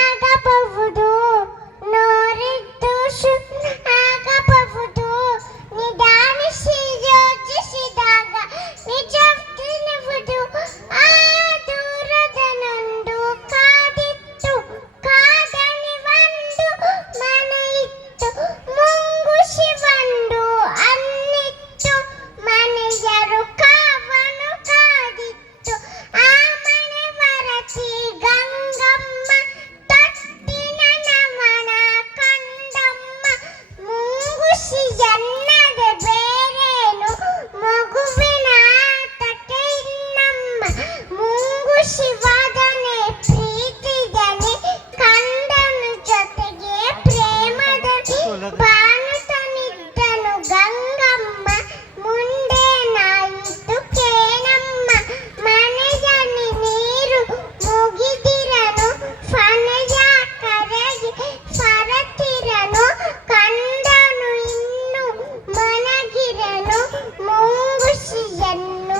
ಆಗಬಹುದು, ನೋಡಿದ್ದು ಆಗಬಹುದು. ನಿಧಾನಿಸಿ ಯೋಚಿಸಿದಾಗ ನಿಜ ತಿಳಿಯುವುದು. ಆ ದೂರದ ನಂದು ಕಾದಿತ್ತು, ಕಾದನಿ ಒಂದು ಮನೆ ಇತ್ತು, ಮುಂಗುಸಿ ಒಂದು ಅನ್ನಿತ್ತು, ಮನೆಯರು ಕಾವನು ಕಾದಿತ್ತು. ಆ ಮನೆ ಬರತಿ ಗಂಗಮ್ಮ, ತೊಟ್ಟಿನ ನಮನ ಕಂಡಮ್ಮ. ಮುಂಗುಸಿ ಎನ್ನದೆ ಬೇರೇನು, ಮಗುವಿನ ಆಟಕ್ಕೆ ಇನ್ನಮ್ಮ. ಮುಂಗುಸಿ ವಾದನೆ ಪ್ರೀತಿದನೆ, ಕಂಡನು ಜೊತೆಗೆ ಪ್ರೇಮದಲ್ಲಿ. ಬಾನುತ್ತನಿದ್ದನು ಗಂಗಮ್ಮ, ಮುಂದೇನಾಯಿತು ಕೇಳಮ್ಮ. ಮನೆಯಲ್ಲಿ ನೀರು ಮುಗಿದಿರನು, ಫನೆಯ ಕರೆಗೆ ಫರತಿರನು, ಕಂಡನು ಇನ್ನು ಮನಗಿರನು. ಮುಂಗುಸಿಯನ್ನು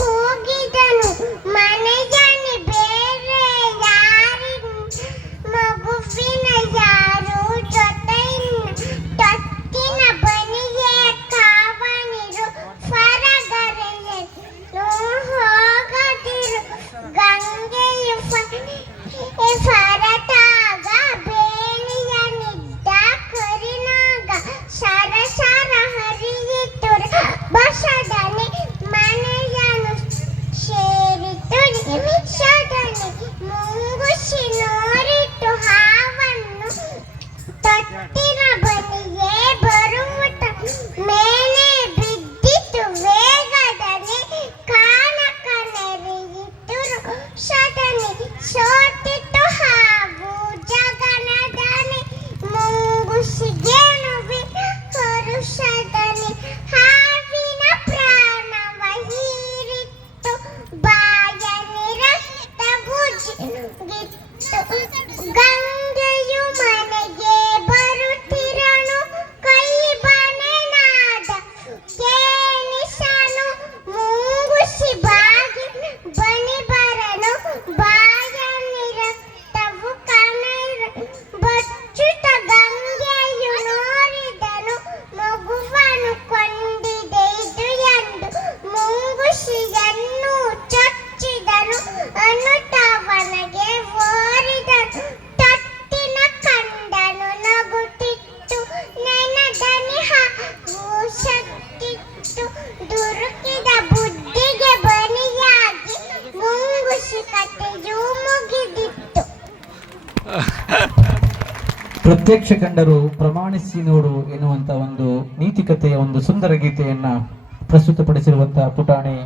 ಕೂಗಿದನು, ಮನೆಯಲ್ಲಿ ಬೇರೆ ಯಾರಿನ್ನು, ಮಗುವಿನ ಯಾರು ಜೊತೆಯಿನ್ನು. ತೊಟ್ಟಿನ ಬನಿಗೆ ಕಾವನಿರು, ಫರಗರೆಯನ್ನು ಹೋಗದಿರು. ಗಂಗೆಯು ಫರತಾಗ ಬೇಲಿಯನಿದ್ದ ಕರಿನಾಗ, ಸರಸರ ಹರಿಯಿತು ಬಸದನೆ, ಮನೆಯನ್ನು ಸೇರಿತು ನಿಮಿಷದನೆ. ಮುಂಗುಸಿ ನೋಡಿತು ಹಾವನ್ನು, ತೊಟ್ಟಿನ ಬನಿಗೆ ಬರುವುದ ಮೇಲೆ ಬಿದ್ದಿತು ವೇಗದನೆ. ಕಾನಕ ನೆರೆಯಿತು ಸದನೆ, ಸೋತಿತು ಹಾವು ಜಗನದನೆ. ಮುಂಗುಸಿಗೇನು ಹರುಷದನೆ, ಹಾವಿನ ಪ್ರಾಣವ ಹೀರಿತ್ತು, ಬಾಯಲ್ಲಿ ರಕ್ತವು ಜಿನುಗಿತ್ತು. ಗಂಗೆಯು ಮನೆಗೆ ಬರುತ್ತಿರನು, ಕೈ ಬನೆನಾದ ಕೇಳಿಸನು. ಮುಂಗುಸಿ ಬಾಗಿ ಬನಿ ಬರನು, ಬಾಯಲ್ಲಿ ರಕ್ತವು ಕಣರು ಬಚ್ಚುತ. ಗಂಗೆಯು ನೋಡಿದನು, ಮಗುವನ್ನು ಕೊಂದಿದೆ ಇದು ಎಂದು. ಮುಂಗುಸಿಯನ್ನು ಚೊಚ್ಚಿದನು, ಅನ್ನುತ್ತವನಿಗೆ ಓರಿದನು. ತೊಟ್ಟಿನ ಕಂಡನು ನಗುತ್ತಿತ್ತು, ನೆನದನಿ ಹಾವು ಸತ್ತಿತ್ತು. ದುರುಕಿದ ಬುದ್ಧಿಗೆ ಬಲಿಯಾಗಿ ಮುಂಗುಸಿ ಕಥೆಯು ಮುಗಿದಿತ್ತು. ಪ್ರತ್ಯಕ್ಷ ಕಂಡರು ಪ್ರಮಾಣಿಸಿ ನೋಡು ಎನ್ನುವಂತ ಒಂದು ನೀತಿಕತೆಯ ಒಂದು ಸುಂದರ ಗೀತೆಯನ್ನ ಪ್ರಸ್ತುತಪಡಿಸಿರುವಂತಹ ಪುಟಾಣಿ